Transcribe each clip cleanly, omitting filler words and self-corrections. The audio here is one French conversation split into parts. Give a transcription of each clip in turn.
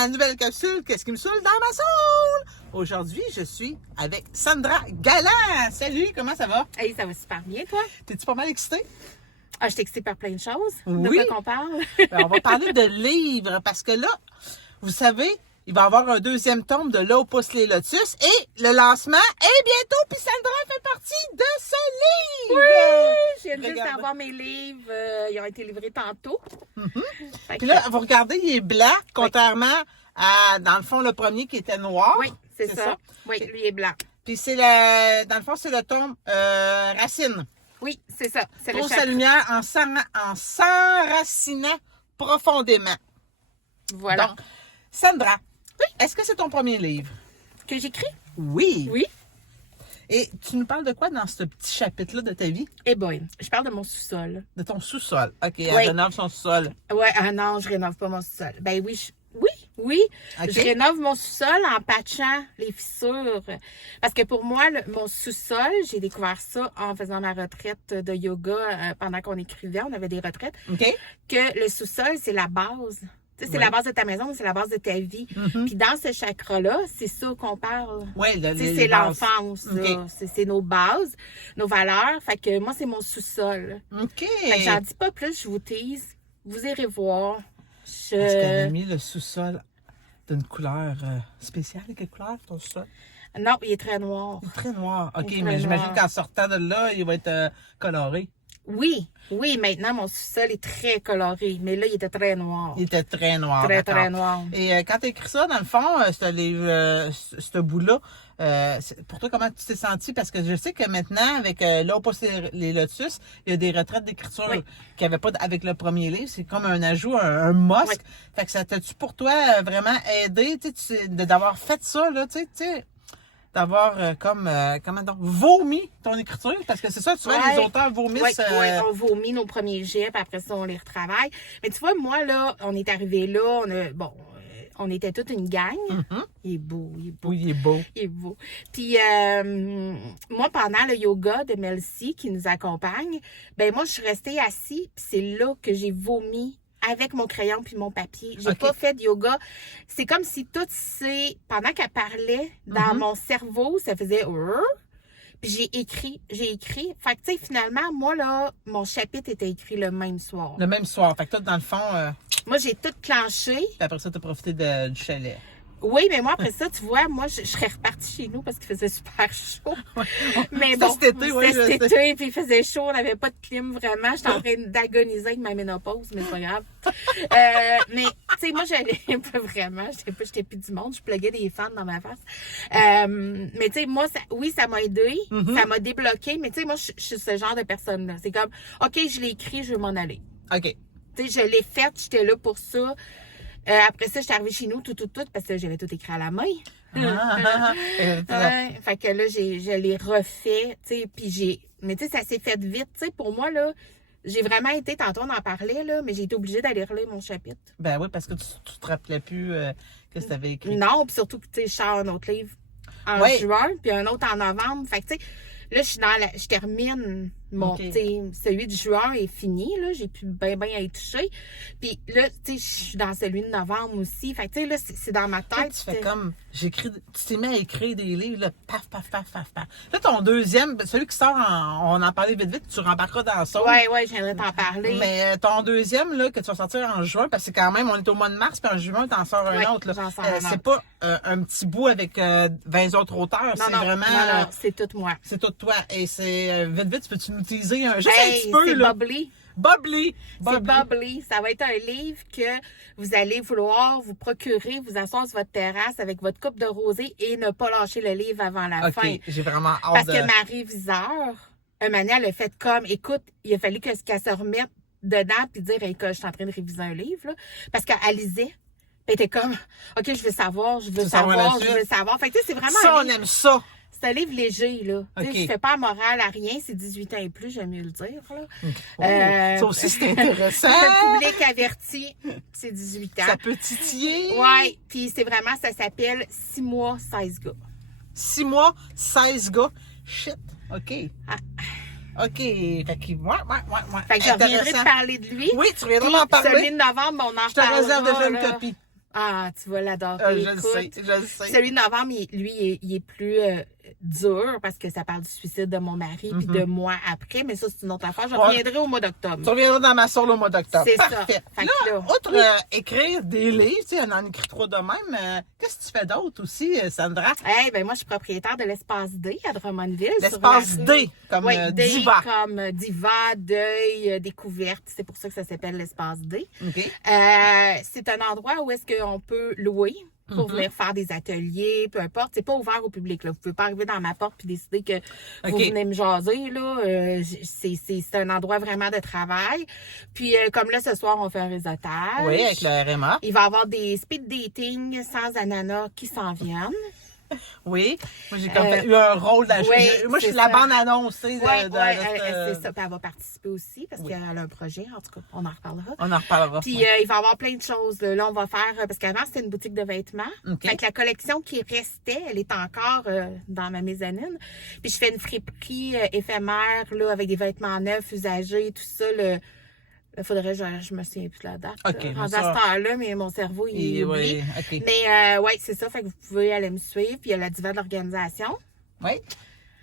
la nouvelle capsule Qu'est-ce qui me saoule dans ma soul? Aujourd'hui, je suis avec Sandra Galland. Salut, comment ça va? Hey, ça va super bien, toi? T'es-tu pas mal excitée? Ah, je t'ai excitée par plein de choses. Oui. De quoi qu'on parle? Ben, on va parler de livres parce que là, vous savez, il va y avoir un deuxième tome de Là où poussent les lotus et le lancement est bientôt, puis Sandra fait partie de ce livre! Oui! Je viens juste Regardez. d'avoir mes livres. Ils ont été livrés tantôt. Fait Puis que- là, vous regardez, il est blanc, contrairement à, dans le fond, le premier qui était noir. oui, c'est ça. Oui, lui est blanc. Puis c'est le, dans le fond, c'est le tome Racine. Oui, c'est ça. C'est le Trouve sa chapitre. lumière en s'enracinant profondément. Voilà. Donc, Sandra, est-ce que c'est ton premier livre? Que j'écris? Oui. Oui. Et tu nous parles de quoi dans ce petit chapitre-là de ta vie? Eh boy, je parle de mon sous-sol. De ton sous-sol. OK, elle Oui. rénove son sous-sol. Ouais, ah non, je rénove pas mon sous-sol. Ben oui, oui. OK. Je rénove mon sous-sol en patchant les fissures. Parce que pour moi, mon sous-sol, j'ai découvert ça en faisant ma retraite de yoga pendant qu'on écrivait. On avait des retraites. OK? Que le sous-sol, c'est la base. Tu sais, c'est Oui. la base de ta maison, mais c'est la base de ta vie. Puis dans ce chakra-là, c'est ça qu'on parle. Oui, Tu sais, c'est l'enfance, là. OK. C'est nos bases, nos valeurs. Fait que moi, c'est mon sous-sol. OK. Fait que j'en dis pas plus, je vous tease. Vous irez voir. Est-ce qu'elle a mis le sous-sol d'une couleur spéciale? Quelle couleur, ton sous-sol? Non, il est très noir. Très noir. OK, Très mais j'imagine noir. qu'en sortant de là, il va être coloré. Oui, maintenant, mon sous-sol est très coloré. Mais là, il était très noir. Il était très noir. Très, d'accord. très noir. Et quand tu as écrit ça, dans le fond, ce livre, ce bout-là, pour toi, comment tu t'es senti? Parce que je sais que maintenant, avec Là où poussent les lotus, il y a des retraites d'écriture Oui. qu'il n'y avait pas avec le premier livre. C'est comme un ajout, un must. Oui. Fait que ça t'a-tu pour toi vraiment aidé, d'avoir fait ça, là, tu sais, d'avoir comment donc, vomi ton écriture? Parce que c'est ça, tu vois, Ouais. les auteurs vomissent. Oui, on vomit nos premiers jets, puis après ça, on les retravaille. Mais tu vois, moi, là, on est arrivé là, on était toute une gang. Il est beau, il est beau. Oui, il est beau. Il est beau. Puis, moi, pendant le yoga de Melcy qui nous accompagne, ben moi, je suis restée assise, puis c'est là que j'ai vomi avec mon crayon puis mon papier. J'ai OK. pas fait de yoga. C'est comme si tout pendant qu'elle parlait, dans mon cerveau, ça faisait... Puis j'ai écrit. Fait que, tu sais, finalement, moi, là, mon chapitre était écrit le même soir. Le même soir. Fait que toi, dans le fond, Moi, j'ai tout clenché. puis après ça, tu as profité du chalet. Oui, mais moi, après ça, tu vois, moi, je serais repartie chez nous parce qu'il faisait super chaud. Mais C'était bon, cet été, oui, c'était je cet été, puis il faisait chaud, on n'avait pas de clim vraiment. J'étais en train d'agoniser avec ma ménopause, mais c'est pas grave. Mais, tu sais, moi, j'allais pas vraiment, j'étais plus du monde, je pluguais des fans dans ma face. Mais, tu sais, moi, ça m'a aidé, ça m'a débloqué, mais tu sais, moi, je suis ce genre de personne-là. C'est comme, OK, je l'ai écrit, je veux m'en aller. OK. Tu sais, je l'ai faite, j'étais là pour ça. Après ça, j'étais arrivée chez nous, tout, parce que j'avais tout écrit à la main. Ouais, fait que là, je l'ai refait, tu sais, puis mais tu sais, ça s'est fait vite, tu sais, pour moi, là, j'ai vraiment été, tantôt on en parlait, là, mais j'ai été obligée d'aller relire mon chapitre. Ben oui, parce que tu te rappelais plus que tu avais écrit. Non, puis surtout que, tu sais, je sors un autre livre en Oui. juin, puis un autre en novembre, fait que, tu sais, là, je termine mon, OK. tu sais, celui de juin est fini, là, j'ai plus bien à y toucher. Puis là, tu sais, je suis dans celui de novembre aussi. Fait que, tu sais, là, c'est dans ma Toi, tête. tu fais comme, tu t'es mis à écrire des livres, là, paf, paf, paf, paf, paf. Là, ton deuxième, celui qui sort, on en parlait vite, tu rembarqueras dans ça. Ouais, je viendrais t'en parler. Mais ton deuxième, là, que tu vas sortir en juin, parce que quand même, on est au mois de mars, puis en juin, t'en sors un Ouais, autre, là. j'en sors un C'est autre. pas un petit bout avec 20 autres auteurs, c'est vraiment... Non, c'est tout moi. C'est tout toi. Et c'est, vite, peux-tu nous teaser juste un Hey, petit peu, c'est là? Bubbly. Bubbly. C'est Bubbly. Ça va être un livre que vous allez vouloir vous procurer, vous asseoir sur votre terrasse avec votre coupe de rosée et ne pas lâcher le livre avant la fin. OK, j'ai vraiment hâte Parce de... que ma réviseur, un moment, elle a fait comme, écoute, il a fallu qu'elle se remette dedans puis dire, hey, que je suis en train de réviser un livre, là. Parce qu'elle lisait. Puis elle était comme, OK, je veux savoir. Tu veux savoir la suite? Fait que, tu sais, c'est vraiment Ça, un on livre. aime ça. C'est un livre léger, là. Tu sais, OK. je fais pas morale à rien, c'est 18 ans et plus, j'aime mieux le dire, là. Oh, ça aussi, c'est intéressant. Public averti, c'est 18 ans. Ça peut titiller. Ouais, puis c'est vraiment, ça s'appelle 6 mois, 16 gars. 6 mois, 16 gars. Shit. OK. OK. Fait que, ouais. Fait que je reviendrai Intéressant. te parler de lui. Oui, tu reviendras Puis m'en parler. celui de novembre, on en Je te reparlera, réserve déjà une là. copie. Ah, tu vas l'adorer. Je le sais, je le sais. Celui de novembre, il est plus dur parce que ça parle du suicide de mon mari puis de moi après, mais ça, c'est une autre affaire. Je reviendrai au mois d'octobre. Tu reviendras dans ma soul au mois d'octobre. C'est ça. Parfait. Fait que là, outre écrire des livres, tu sais, on en écrit trop de même, qu'est-ce que tu fais d'autre aussi, Sandra? ben moi, je suis propriétaire de l'Espace D à Drummondville. L'Espace D, comme oui, D diva. comme diva, deuil, découverte. C'est pour ça que ça s'appelle l'Espace D. OK. C'est un endroit où est-ce qu'on peut louer pour venir faire des ateliers, peu importe. C'est pas ouvert au public, là. Vous pouvez pas arriver dans ma porte puis décider que vous venez me jaser, là. C'est un endroit vraiment de travail. Puis, comme là, ce soir, on fait un réseautage. Oui, avec le RMA. Il va y avoir des speed dating sans ananas qui s'en viennent. Oui. Moi, j'ai comme eu un rôle. Moi, je suis la bande-annonce, tu sais. C'est ça. Puis elle va participer aussi parce qu'elle a un projet. En tout cas, on en reparlera. On en reparlera. Puis il va y avoir plein de choses. Là, on va faire... Parce qu'avant, c'était une boutique de vêtements. Okay. Fait que la collection qui restait, elle est encore dans ma mezzanine. Puis je fais une friperie éphémère là, avec des vêtements neufs, usagés, tout ça. Il faudrait, je me souviens plus de la date. Okay, à cette heure-là, mais mon cerveau, il oublie. Okay. Mais oui, c'est ça. Fait que vous pouvez aller me suivre. Puis il y a la diva de l'organisation. Oui.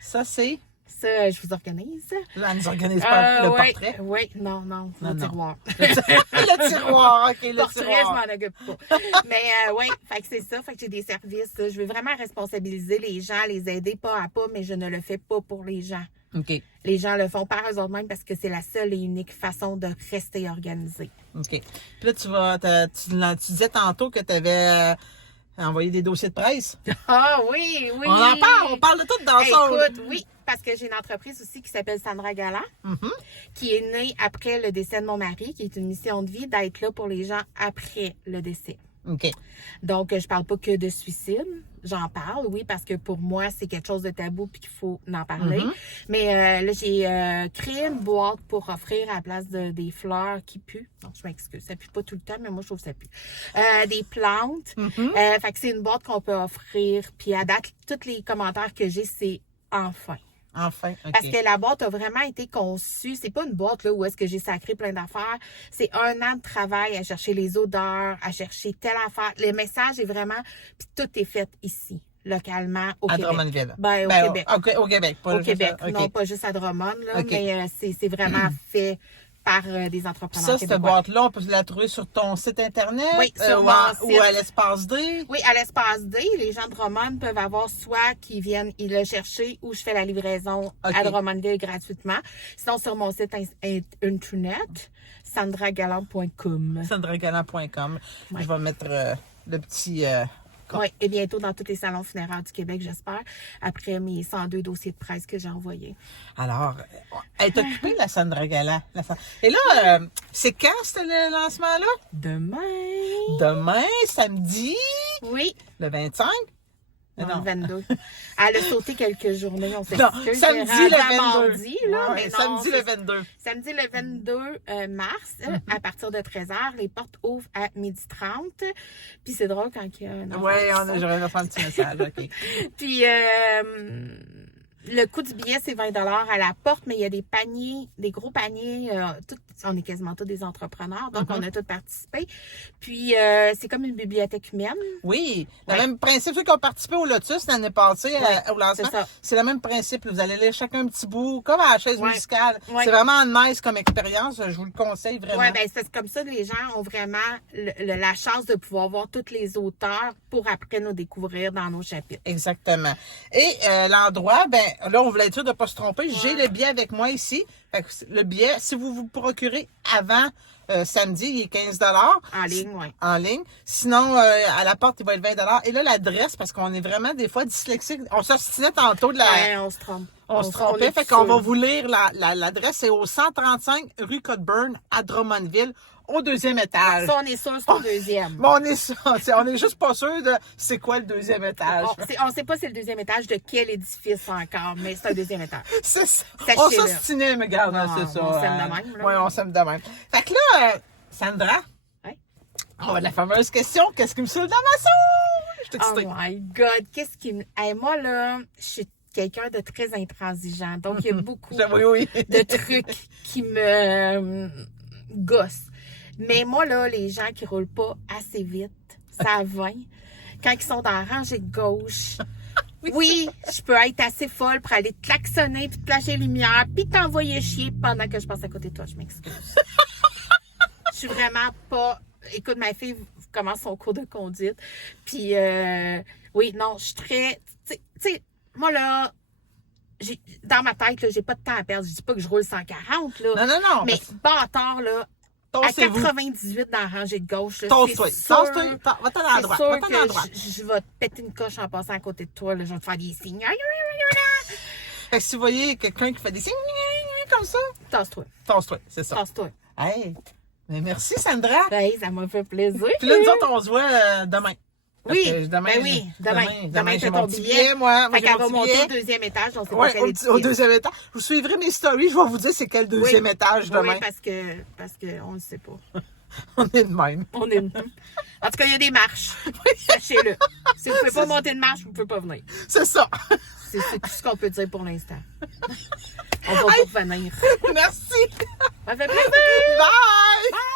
Ça, c'est... Ça, je vous organise. Là, elle nous organise pas le portrait. Oui, non, le tiroir. Le tiroir, OK, le portrait, tiroir. je m'en occupe pas. Mais oui, fait que c'est ça. Fait que j'ai des services. Je veux vraiment responsabiliser les gens, les aider pas à pas, mais je ne le fais pas pour les gens. OK. Les gens le font par eux-mêmes parce que c'est la seule et unique façon de rester organisé. OK. Puis là, tu disais tantôt que tu avais envoyé des dossiers de presse. Ah oui. On en parle, on parle de tout dans ça. Écoute, oui, parce que j'ai une entreprise aussi qui s'appelle Sandra Galland, qui est née après le décès de mon mari, qui est une mission de vie d'être là pour les gens après le décès. OK. Donc, je parle pas que de suicide. J'en parle, oui, parce que pour moi, c'est quelque chose de tabou puis qu'il faut en parler. Mais là, j'ai créé une boîte pour offrir à la place des fleurs qui puent. Non, je m'excuse, ça pue pas tout le temps, mais moi, je trouve que ça pue. Des plantes. Fait que c'est une boîte qu'on peut offrir. Puis à date, tous les commentaires que j'ai, c'est enfin. Enfin, OK. Parce que la boîte a vraiment été conçue. C'est pas une boîte là où est-ce que j'ai sacré plein d'affaires. C'est 1 an de travail à chercher les odeurs, à chercher telle affaire. Le message est vraiment... Puis tout est fait ici, localement, au Québec. À Drummondville. Ben, au Québec. Au Québec. Au Québec. Non, pas juste à Drummond, là, mais c'est vraiment fait par des entrepreneurs. Ça, cette boîte-là, on peut la trouver sur ton site Internet? Oui, sur mon site. Ou à l'Espace D? Oui, à l'Espace D. Les gens de Drummond peuvent avoir soit qu'ils viennent le chercher ou je fais la livraison à Drummondville gratuitement. Sinon, sur mon site Internet, sandragalland.com. sandragalland.com. Ouais. Je vais mettre le petit... Oui, et bientôt dans tous les salons funéraires du Québec, j'espère, après mes 102 dossiers de presse que j'ai envoyés. Alors, elle est occupée, la Sandra Galland. Et là, c'est quand, le lancement-là? Demain. Demain, samedi? Oui. Le 25? Non, le 22. Elle a sauté quelques journées, on s'excuse. Non, samedi le 22. Mardi, là, mais non, samedi le 22. Samedi le 22 mars, à partir de 13h, les portes ouvrent à 12h30. Puis c'est drôle quand il y a un enfant. Oui, j'aurais fait un petit message, OK. Puis le coût du billet, c'est 20 $ à la porte, mais il y a des paniers, des gros paniers. On est quasiment tous des entrepreneurs, donc on a tous participé. Puis, c'est comme une bibliothèque humaine. Oui, le même principe. Ceux qui ont participé au Lotus l'année passée, au lancement, c'est le même principe. Vous allez lire chacun un petit bout, comme à la chaise musicale. C'est vraiment nice comme expérience. Je vous le conseille vraiment. Oui, bien, c'est comme ça que les gens ont vraiment la chance de pouvoir voir tous les auteurs pour après nous découvrir dans nos chapitres. Exactement. Et l'endroit, ben là, on voulait être sûr de ne pas se tromper. J'ai le billet avec moi ici. Fait que le billet, si vous vous procurez avant samedi, il est 15 $. En ligne, oui. En ligne. Sinon, à la porte, il va être 20 $. Et là, l'adresse, parce qu'on est vraiment des fois dyslexique. On s'obstinait tantôt de la... Oui, on se trompe. On se trompait. Fait qu'on va vous lire l'adresse. C'est au 135 rue Codeburn à Drummondville. Au 2e étage. Ça, on est sûr, c'est au 2e. Bon, on est juste pas sûr de c'est quoi le 2e étage. On sait pas c'est le 2e étage de quel édifice encore, mais c'est un 2e étage. C'est ça. On s'ostinait, mais regarde, c'est ça. On s'aime de même. Oui, on s'aime de même. Fait que là, Sandra, la fameuse question, qu'est-ce qui me saoule dans ma soupe? Je t'excite. Oh my God, qu'est-ce qui me... Hey, moi, là, je suis quelqu'un de très intransigeant, donc il y a beaucoup de trucs qui me gossent. Mais moi, là, les gens qui roulent pas assez vite, ça à 20. Quand ils sont dans la rangée de gauche, oui, je peux être assez folle pour aller te klaxonner, puis te flasher les lumières, puis t'envoyer chier pendant que je passe à côté de toi. Je m'excuse. Je suis vraiment pas... Écoute, ma fille commence son cours de conduite. Puis, oui, non, je suis très... Tu sais, moi, là, dans ma tête, là, j'ai pas de temps à perdre. Je dis pas que je roule 140, là. Non. Mais bâtard, là, à 98 dans la rangée de gauche, là, Tosse-toi. Va-t'en à droite. sûr Va-t'en à droite. que je vais te péter une coche en passant à côté de toi. Là, je vais te faire des signes. Fait que si vous voyez quelqu'un qui fait des signes comme ça, Tasse-toi. tosse-toi, c'est ça. Tasse-toi. Hey, mais merci Sandra. Ben, ça m'a fait plaisir. Puis là, nous autres, on se voit demain. Parce Oui, que demain, ben oui, demain j'ai c'est mon ton petit billet. moi. Fait J'ai qu'elle mon va petit monter billet. au deuxième étage, on sait Ouais, pas quel est au deuxième étage. Vous suivrez mes stories, je vais vous dire c'est quel deuxième étage demain. Oui, parce que on le sait pas. On est de même. On est En tout cas, il y a des marches. Sachez-le. Si vous ne pouvez pas monter de marche, vous ne pouvez pas venir. C'est ça. C'est tout ce qu'on peut dire pour l'instant. On va pas revenir. Merci. Ça fait plaisir. Bye. Bye.